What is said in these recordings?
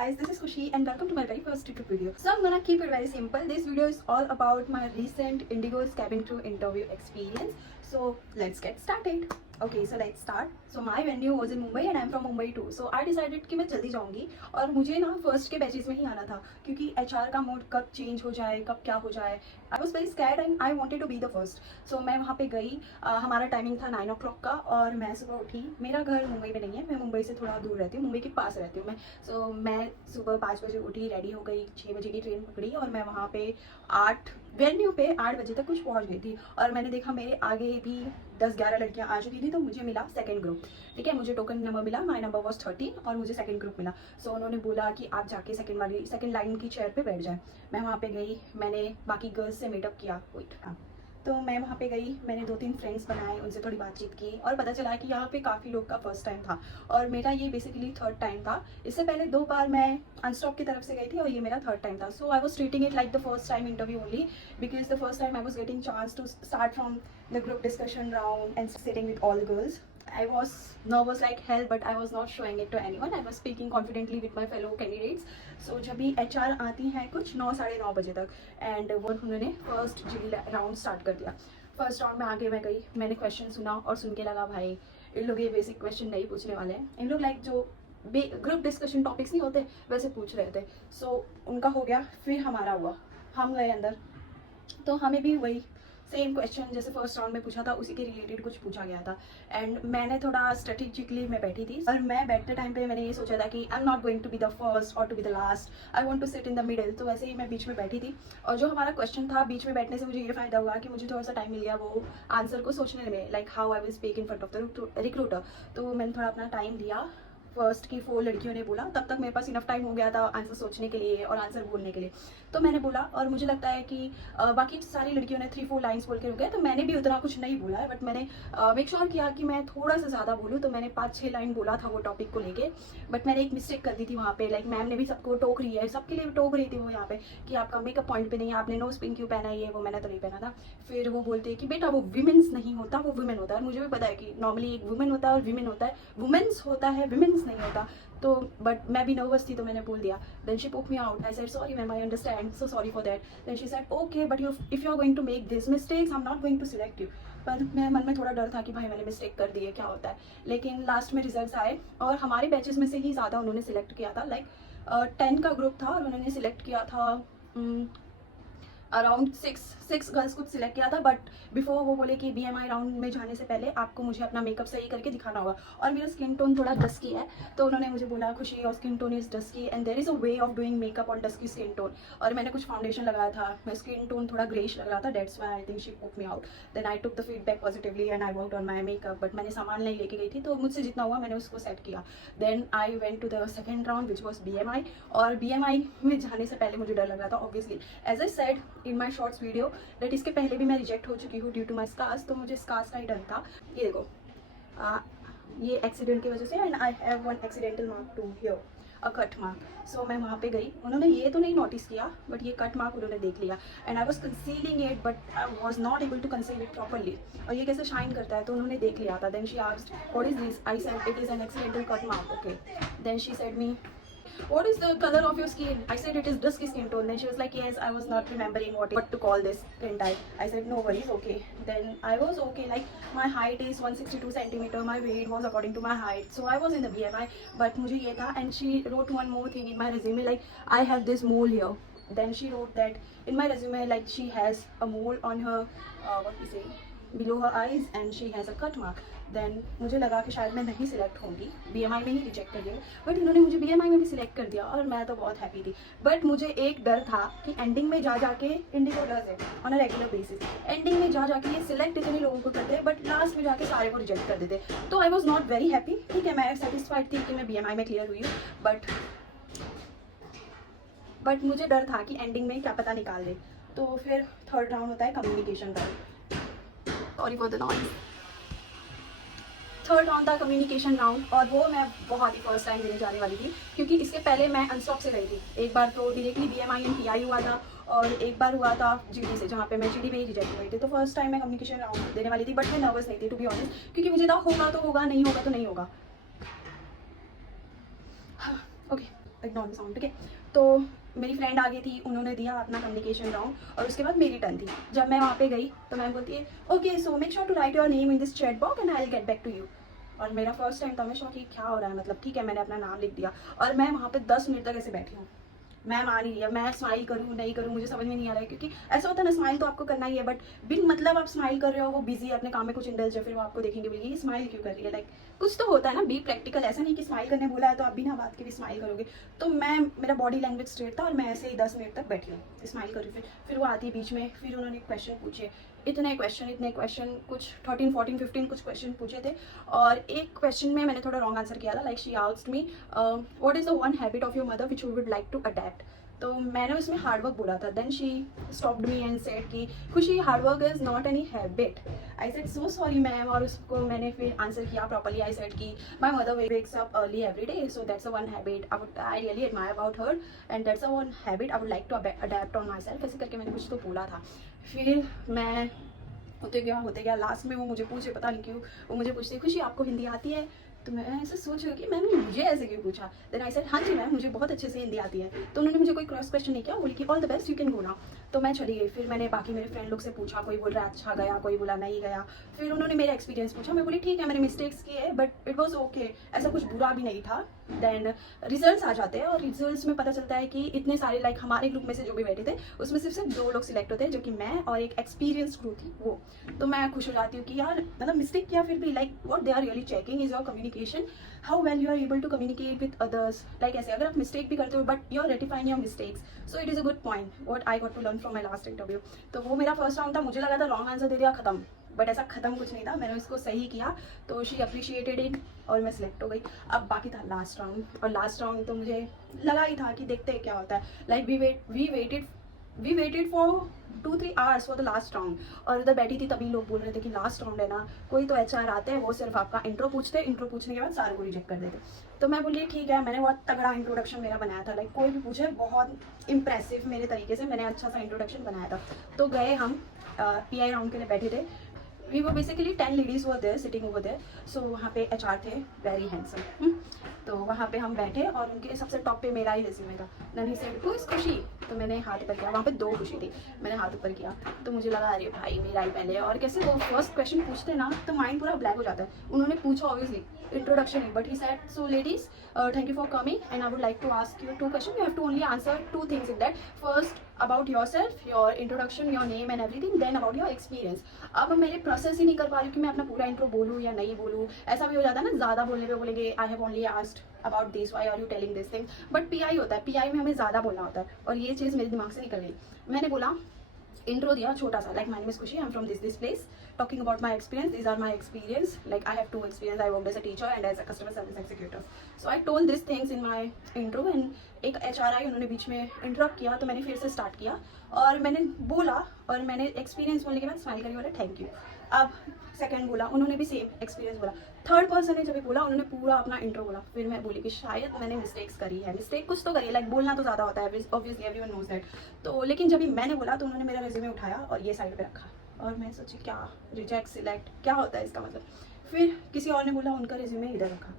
guys, this is Khushi and welcome to my very first YouTube video. So I'm gonna keep it very simple. This video is all about my recent Indigo's cabin crew interview experience. So let's get started. Okay, so let's start. So my venue was in Mumbai and I'm from Mumbai too. So I decided कि मैं जल्दी जाऊंगी और मुझे ना first के batches में ही आना था क्योंकि HR का मोड कब चेंज हो जाए, कब क्या हो जाए. I was very scared and I wanted to be the first. So मैं वहाँ पे गई. हमारा टाइमिंग था 9 o'clock का और मैं सुबह उठी. मेरा घर मुंबई में नहीं है, मैं मुंबई से थोड़ा दूर रहती हूँ, मुंबई के पास रहती हूँ मैं. सो मैं सुबह 5 बजे उठी, रेडी हो गई, 6 बजे की ट्रेन पकड़ी और मैं वहाँ पे 8 वेन्यू पे 8 बजे तक कुछ पहुँच गई थी. और मैंने देखा मेरे आगे भी 10-11 लड़कियाँ आ चुकी थी. तो मुझे मिला सेकंड ग्रुप. ठीक है, मुझे टोकन नंबर मिला, माई नंबर वॉज 13 और मुझे सेकंड ग्रुप मिला. सो उन्होंने बोला कि आप जाके सेकंड लाइन की चेयर पे बैठ जाए. मैं वहाँ पे गई, मैंने बाकी गर्ल्स से मीटअप किया. तो मैं वहाँ पे गई, मैंने 2-3 फ्रेंड्स बनाए, उनसे थोड़ी बातचीत की और पता चला कि यहाँ पे काफ़ी लोग का फर्स्ट टाइम था और मेरा ये बेसिकली थर्ड टाइम था. इससे पहले 2 बार मैं अनस्टॉप की तरफ से गई थी और ये मेरा थर्ड टाइम था. So I was treating it like the first time interview only because the first time I was getting chance to start from the group discussion round and sitting with all the girls. I was nervous like hell, but I was not showing it to anyone. I was speaking confidently with my fellow candidates. So जब भी HR आती हैं कुछ 9-9:30 बजे तक and वो उन्होंने first round start कर दिया. फर्स्ट राउंड में आगे मैं गई, मैंने क्वेश्चन सुना और सुन के लगा भाई इन लोग ये बेसिक क्वेश्चन नहीं पूछने वाले हैं. इन लोग लाइक जो ग्रुप डिस्कशन टॉपिक्स नहीं होते वैसे पूछ रहे थे. सो उनका हो गया, फिर हमारा हुआ, हम गए अंदर. तो हमें भी वही सेम क्वेश्चन जैसे फर्स्ट राउंड में पूछा था उसी के रिलेटेड कुछ पूछा गया था. एंड मैंने थोड़ा स्ट्रेटेजिकली मैं बैठी थी और मैं बैठते टाइम पे मैंने ये सोचा था कि I am not going to be the first और to be the last, I want to sit in the middle. तो वैसे ही मैं बीच में बैठी थी और जो हमारा क्वेश्चन था बीच में बैठने से मुझे ये फ़ायदा हुआ कि मुझे थोड़ा सा टाइम मिल गया वो आंसर को सोचने में, like how I will speak in front of the recruiter. तो मैंने थोड़ा अपना टाइम दिया. फर्स्ट की 4 लड़कियों ने बोला, तब तक मेरे पास इनफ टाइम हो गया था आंसर सोचने के लिए और आंसर बोलने के लिए. तो मैंने बोला और मुझे लगता है कि बाकी सारी लड़कियों ने 3-4 लाइन्स बोल के रुके. तो मैंने भी उतना कुछ नहीं बोला है बट मैंने मेक श्योर किया कि मैं थोड़ा सा ज़्यादा बोलूँ. तो मैंने 5-6 लाइन बोला था वो टॉपिक को लेके. बट मैंने एक मिस्टेक कर दी थी वहाँ पे. लाइक मैम ने भी सबको टोक रही है, सबके लिए टोक रही थी वो यहाँ पे कि आपका मेकअप पॉइंट पे नहीं है, आपने नो स्पिन क्यों पहना है, ये वो. मैंने तो नहीं पहना था. फिर वो बोलते हैं कि बेटा वो विमेंस नहीं होता, वो वुमेन होता है. मुझे भी पता है कि नॉर्मली एक वुमेन होता है और विमेन होता है, वुमेन्स होता है, विमेंस नहीं होता. तो बट मैं भी नर्वस थी तो मैंने बोल दिया. Then she poke me out. I said sorry ma'am, I understand, so sorry for that. Then she said okay but if you are going to make this mistakes I am not going to select you. पर मैं मन में थोड़ा डर था कि भाई मैंने मिस्टेक कर दी है, क्या होता है. लेकिन लास्ट में रिजल्ट्स आए और हमारे बैचेस में से ही ज़्यादा उन्होंने सिलेक्ट किया था. लाइक 10 का ग्रुप था और उन्होंने सिलेक्ट किया था अराउंड 6 गर्ल्स को सिलेक्ट किया था. बट बिफोर वो बोले कि BMI राउंड में जाने से पहले आपको मुझे अपना मेकअप सही करके दिखाना होगा. और मेरा स्किन टोन थोड़ा डस्की है तो उन्होंने मुझे बोला Khushi your skin tone is dusky and there is a way of doing makeup on dusky skin tone. और मैंने कुछ फाउंडेशन लगाया था, मेरा स्किन टोन थोड़ा ग्रेश लग रहा था, that's why I think she put me out. Then I took the feedback positively and I worked on my makeup. But मैंने सामान नहीं लेके गई थी तो मुझसे जितना हुआ मैंने उसको सेट किया. Then I went to the second round which was BMI. और BMI में जाने से पहले मुझे डर लग रहा था obviously. As I said in my shorts video that इसके पहले भी मैं रिजेक्ट हो चुकी हूँ ड्यू टू माई स्कार्स. तो मुझे स्कार्स का ही डर था. ये देखो ये एक्सीडेंट की वजह से and I have one accidental mark too here, a cut mark. So मैं वहाँ पे गई, उन्होंने ये तो नहीं नोटिस किया बट ये कट मार्क उन्होंने देख लिया. And I was concealing it but I was not able to conceal it properly. और ये कैसे शाइन करता है तो उन्होंने देख लिया था. Then she asked what is this. I said it is an accidental cut mark. Okay. Then she said me what is the color of your skin? I said it is dusky skin tone. Then she was like yes, I was not remembering what to call this skin type. I said no worries, okay. Then I was okay, like my height is 162 centimeter, my weight was according to my height, so I was in the BMI. But मुझे ये था. And she wrote one more thing in my resume, like I have this mole here. Then she wrote that in my resume like she has a mole on her what we say below her eyes and she has a cut mark. Then मुझे लगा कि शायद मैं नहीं select होंगी, BMI में ही reject कर दिया. बट इन्होंने मुझे BMI में भी सिलेक्ट कर दिया और मैं तो बहुत हैप्पी थी. बट मुझे एक डर था कि एंडिंग में जा जाके Indigo does it on a regular basis. Ending में जा जाके ये सिलेक्ट इतने लोगों को करते बट लास्ट में जाके सारे को रिजेक्ट कर देते. तो आई वॉज नॉट वेरी हैप्पी. ठीक है, मैं सेटिस्फाइड थी कि मैं BMI में क्लियर हुई हूँ बट मुझे डर था कि एंडिंग में क्या पता निकाल दे. तो फिर थर्ड राउंड होता है communication round. Sorry for the noise. Third round था कम्युनिकेशन राउंड और वो मैं बहुत ही फर्स्ट टाइम देने जाने वाली थी क्योंकि इसके पहले मैं अनस्टॉप से गई थी. एक बार तो डायरेक्टली BMI एंड PI हुआ था और एक बार हुआ था GD से जहाँ पे मैं GD में ही रिजेक्ट हुई थी. तो फर्स्ट टाइम मैं कम्युनिकेशन राउंड देने वाली थी बट मैं नर्वस नहीं थी टू बी ऑनेस्ट क्योंकि मुझे था होगा तो होगा, नहीं होगा तो नहीं होगा. ओके इग्नोर द साउंड, ठीक है। तो मेरी फ्रेंड आ गई थी, उन्होंने दिया अपना कम्युनिकेशन राउंड और उसके बाद मेरी टर्न थी। जब मैं वहाँ पे गई तो मैम बोलती है okay so make sure to write your name in this chat box and I will get back to you. और मेरा फर्स्ट टाइम था, मैं शौक कि क्या हो रहा है, मतलब ठीक है मैंने अपना नाम लिख दिया और मैं वहाँ पे 10 मिनट तक ऐसे बैठी हूँ। मैम आ रही है, मैं स्माइल करूँ नहीं करूँ मुझे समझ में नहीं आ रहा है, क्योंकि ऐसा होता है ना स्माइल तो आपको करना ही है, बट बिन मतलब आप स्माइल कर रहे हो, वो बिजी है अपने काम में, कुछ इंडल्ज है, फिर वो आपको देखेंगे बोलेंगे ये स्माइल क्यों कर रही है, लाइक कुछ तो होता है ना, बी प्रैक्टिकल। ऐसा नहीं कि स्माइल करने बोला है तो आप बिना बात के भी स्माइल करोगे। तो मैं, मेरा बॉडी लैंग्वेज स्ट्रेट था और मैं ऐसे ही 10 मिनट तक बैठी हूँ स्माइल कर रही हूँ। फिर वो आती है बीच में, फिर उन्होंने क्वेश्चन पूछे, इतने क्वेश्चन, कुछ 13 14 15 कुछ क्वेश्चन पूछे थे। और एक क्वेश्चन में मैंने थोड़ा रॉन्ग आंसर किया था, like she asked me what is the one habit of your mother which you would like to adept. तो मैंने उसमें हार्डवर्क बोला था। Then she stopped me and said कि Khushi hard work is not any habit. I said so sorry ma'am, और उसको मैंने फिर आंसर किया प्रॉपर्ली। आई सेड कि my mother wakes up early every day, so that's a one habit I really admire about her and that's a one habit I would like to adept on my self. ऐसे करके मैंने कुछ तो बोला था। फिर मैं होते गया लास्ट में वो मुझे पूछे, पता नहीं क्यों वो मुझे पूछते खुशी आपको हिंदी आती है। तो मैं ऐसे सोच रही हूँ कि मैम ने मुझे ऐसे क्यों पूछा। देन आई सेड हाँ जी मैम मुझे बहुत अच्छे से हिंदी आती है। तो उन्होंने मुझे कोई क्रॉस क्वेश्चन नहीं किया, बोली कि all the best you can go now. तो मैं चली गई। फिर मैंने बाकी मेरे फ्रेंड लोग से पूछा, कोई बोल रहा है अच्छा गया, कोई बोला नहीं गया। फिर उन्होंने मेरा एक्सपीरियंस पूछा, मैं बोली ठीक है मैंने मिस्टेक्स किए है बट इट वॉज ओके, ऐसा कुछ बुरा भी नहीं था। देन रिजल्ट्स आ जाते हैं और रिजल्ट्स में पता चलता है कि इतने सारे लाइक हमारे ग्रुप में से जो भी बैठे थे उसमें सिर्फ 2 लोग सिलेक्ट होते हैं, जो कि मैं और एक एक्सपीरियंस ग्रुप थी वो। तो मैं खुश हो जाती हूँ कि यार मतलब मिस्टेक किया फिर भी like what they are really checking is your communication, how well you are able to communicate with others. Like ऐसे अगर आप मिस्टेक भी करते हो but you are rectifying your mistakes, so it is a good point what I got to learn from my last interview. तो वो मेरा first round था। मुझे लगा था रॉन्ग आंसर दे दिया खत्म, बट ऐसा खत्म कुछ नहीं था, मैंने उसको सही किया तो शी अप्रिशिएटेड इट और मैं सिलेक्ट हो गई। अब बाकी था लास्ट राउंड, और लास्ट राउंड तो मुझे लगा ही था कि देखते हैं क्या होता है। Like we waited for 2-3 hours for the last round. और उधर बैठी थी तभी लोग बोल रहे थे कि लास्ट राउंड है ना, कोई तो HR आते हैं वो सिर्फ आपका इंट्रो पूछते हैं, इंट्रो पूछने के बाद सारे को रिजेक्ट कर देते। तो मैं बोली ठीक है, मैंने बहुत तगड़ा इंट्रोडक्शन मेरा बनाया था, लाइक कोई भी पूछे बहुत इंप्रेसिव मेरे तरीके से मैंने अच्छा सा इंट्रोडक्शन बनाया था। तो गए हम PI राउंड के लिए बैठे थे। वी वो basically 10 ladies were there sitting over there. So वहाँ पे HR थे वेरी हैंडसम। तो वहाँ पे हम बैठे और उनके सबसे टॉप पे मेरा ही रेज्यूमे था। Then he said who is Khushi. तो मैंने हाथ ऊपर किया, वहाँ पे 2 खुशी थी, मैंने हाथ ऊपर किया तो मुझे लगा अरे भाई मेरा ही पहले। और कैसे वो फर्स्ट क्वेश्चन पूछते ना तो माइंड पूरा ब्लैक हो जाता है। उन्होंने पूछा ऑब्वियसली इंट्रोडक्शन है, but he said so ladies thank you for coming and I would like to ask you 2 question, you have to only answer 2 things in that. First about yourself, your introduction, your name and everything, then about your experience। अब मेरे process ही नहीं कर पा रही हूँ कि मैं अपना पूरा इंट्रो बोलूँ या नहीं बोलूँ। ऐसा भी हो जाता है ना, ज़्यादा बोलने पे बोलेंगे I have only asked about this, why are you telling this thing. But PI होता है, PI में हमें ज़्यादा बोलना होता है और ये चीज़ मेरे दिमाग से निकल गई। मैंने बोला इंट्रो दिया छोटा सा, लाइक माय नेम इज खुशी, I am from this place, talking about my experience, these are my experience, like I have 2 experience, I worked as a teacher and as a customer service executive। So I told these things in my intro and एक HR आई, उन्होंने बीच में interrupt किया तो मैंने फिर से start किया और मैंने बोला और मैंने एक्सपीरियंस बोलने के बाद स्माइल करके बोला थैंक यू। अब सेकंड बोला, उन्होंने भी सेम एक्सपीरियंस बोला। थर्ड पर्सन ने जब भी बोला उन्होंने पूरा अपना इंट्रो बोला। फिर मैं बोली कि शायद मैंने मिस्टेक्स करी है, मिस्टेक कुछ तो करी है, लाइक बोलना तो ज़्यादा होता है ऑब्वियसली एवरीवन नोज दैट। तो लेकिन जब भी मैंने बोला तो उन्होंने मेरा रेज्यूमे उठाया और ये साइड पे रखा और मैं सोची क्या रिजेक्ट सिलेक्ट क्या होता है इसका मतलब। फिर किसी और ने बोला उनका रिज्यूमे इधर रखा।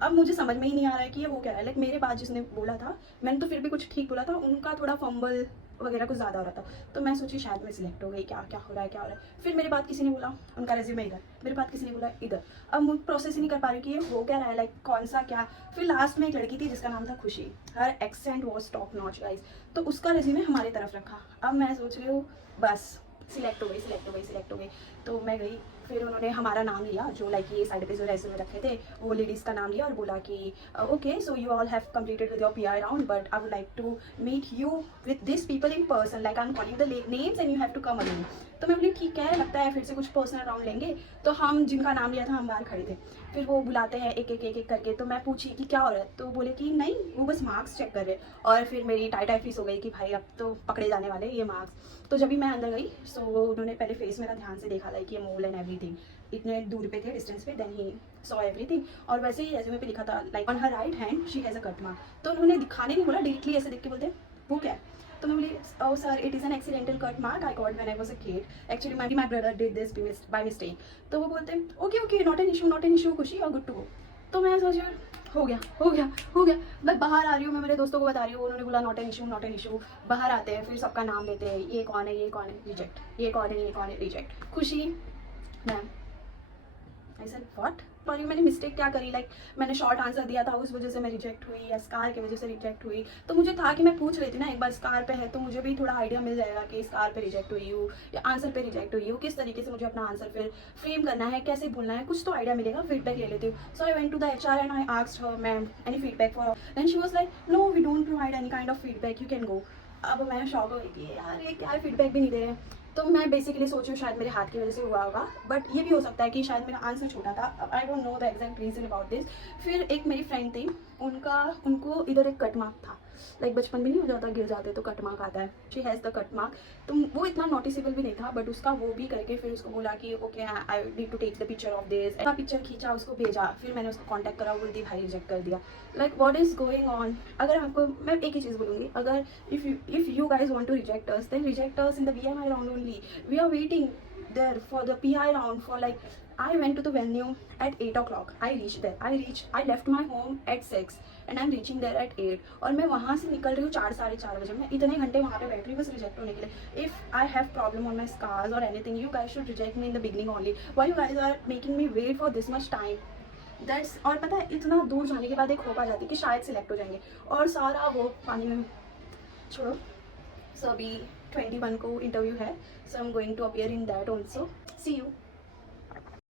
अब मुझे समझ में ही नहीं आ रहा है कि ये वो क्या है, लाइक मेरे बाद जिसने बोला था मैंने तो फिर भी कुछ ठीक बोला था, उनका थोड़ा फंबल वगैरह कुछ ज़्यादा हो रहा था। तो मैं सोची शायद मैं सिलेक्ट हो गई, क्या क्या हो रहा है क्या हो रहा है। फिर मेरे बाद किसी ने बोला उनका रेज्यूमे इधर, मेरे बाद किसी ने बोला इधर। अब मैं प्रोसेस ही नहीं कर पा रही कि ये हो क्या रहा है, लाइक कौन सा क्या। फिर लास्ट में एक लड़की थी जिसका नाम था Khushi, her accent was top notch guys, तो उसका रेज्यूमे हमारी तरफ रखा। अब मैं सोच रही हूँ बस सिलेक्ट हो गई। तो मैं गई, फिर उन्होंने हमारा नाम लिया, जो लाइक ये साइड पे जो रेज्यूमे रखे थे वो लेडीज़ का नाम लिया और बोला कि okay so you all have completed with your PI round but I would like to meet you with this people in person, like I am calling the names and you have to come again. तो मैं बोली ठीक है, लगता है फिर से कुछ पर्सनल राउंड लेंगे। तो हम जिनका नाम लिया था हम बाहर खड़े थे, फिर वो बुलाते हैं एक एक करके। तो मैं पूछी कि क्या हो रहा है, तो बोले कि नहीं वो बस मार्क्स चेक कर रहे। और फिर मेरी टाई फीस हो गई कि भाई अब तो पकड़े जाने वाले ये मार्क्स। तो जब भी मैं अंदर गई सो उन्होंने पहले फेस मेरा ध्यान से देखा, लाइक ये मोल एंड एवरीथिंग, इतने दूर पे थे डिस्टेंस पे। देन ही सॉ एवरीथिंग और वैसे ही रेज्यूमे पे लिखा था like on her right hand she has a cut mark. तो उन्होंने दिखाने नहीं बोला, डायरेक्टली ऐसे देख के बोलते वो क्या है। तो मैं बोली oh sir it is an accidental cut mark I got when I was a kid, actually my brother did this by mistake. तो वो बोलते ओके नॉट एन इशू खुशी और गुड टू गो। तो मैं सोच हो गया हो गया हो गया। मैं बाहर आ रही हूँ, मैं मेरे दोस्तों को बता रही हूँ, उन्होंने बोला not an issue not an issue. बाहर आते हैं, फिर सबका नाम लेते हैं, ये कौन है, ये कौन है, रिजेक्ट, ये कौन है, ये कौन है, रिजेक्ट। खुशी ma'am, I said what, sorry मैंने मिस्टेक क्या करी, लाइक मैंने शॉर्ट आंसर दिया था, उस वजह से मैं रिजेक्ट हुई, या स्कार की वजह से रिजेक्ट हुई। तो मुझे था कि मैं पूछ लेती ना एक बार, स्कार पे है तो मुझे भी थोड़ा आइडिया मिल जाएगा कि स्कार पे रिजेक्ट हुई हूँ या आंसर पे रिजेक्ट हुई हूँ, किस तरीके से मुझे अपना आंसर फिर फ्रेम करना है, कैसे बोलना है, कुछ तो आइडिया मिलेगा। फीडबैक ले लेती हूँ। So I went to the HR and I asked her ma'am any feedback for, then she was like no we don't provide any kind of feedback, you can go. अब मैं shock हो गई कि यार ये क्या फीडबैक भी नहीं दे रहे हैं। तो मैं बेसिकली सोची हूँ शायद मेरे हाथ की वजह से हुआ होगा, बट ये भी हो सकता है कि शायद मेरा आंसर छोटा था। अब I don't know the exact reason about this. फिर एक मेरी फ्रेंड थी, उनको इधर एक कट मार्क था, लाइक बचपन में नहीं हो जाता, गिर जाते तो कट मार्क आता है, she has the cut mark. तो वो इतना नोटिसेबल भी नहीं था, बट उसका वो भी करके फिर उसको बोला कि okay I need to take the picture of this, ऐसा पिक्चर खींचा, उसको भेजा, फिर मैंने उसको कॉन्टैक्ट करा, बोलती भाई रिजेक्ट कर दिया। Like what is going on. अगर आपको, मैं एक ही चीज़ बोलूँगी, अगर if you guys want to reject us, then reject us in the VMI round only. We are waiting there for the PI round for like, I went to the venue at 8 o'clock. I reached there. I left my home at 6 and I'm reaching there at 8. और मैं वहाँ से निकल रही हूँ 4 साढ़े 4 बजे। मैं इतने घंटे वहाँ पे बैठ रही हूँ बस रिजेक्ट होने के लिए। If I have problem on my scars or anything, you guys should reject me in the beginning only. Why you guys are making me wait for this much time? That's, और पता है इतना दूर जाने के बाद एक होप आ जाती है कि शायद सिलेक्ट हो जाएंगे, और सारा वो पानी में छोड़ो। सो अभी 21 को इंटरव्यू है, so I am going to appear in that also. See you.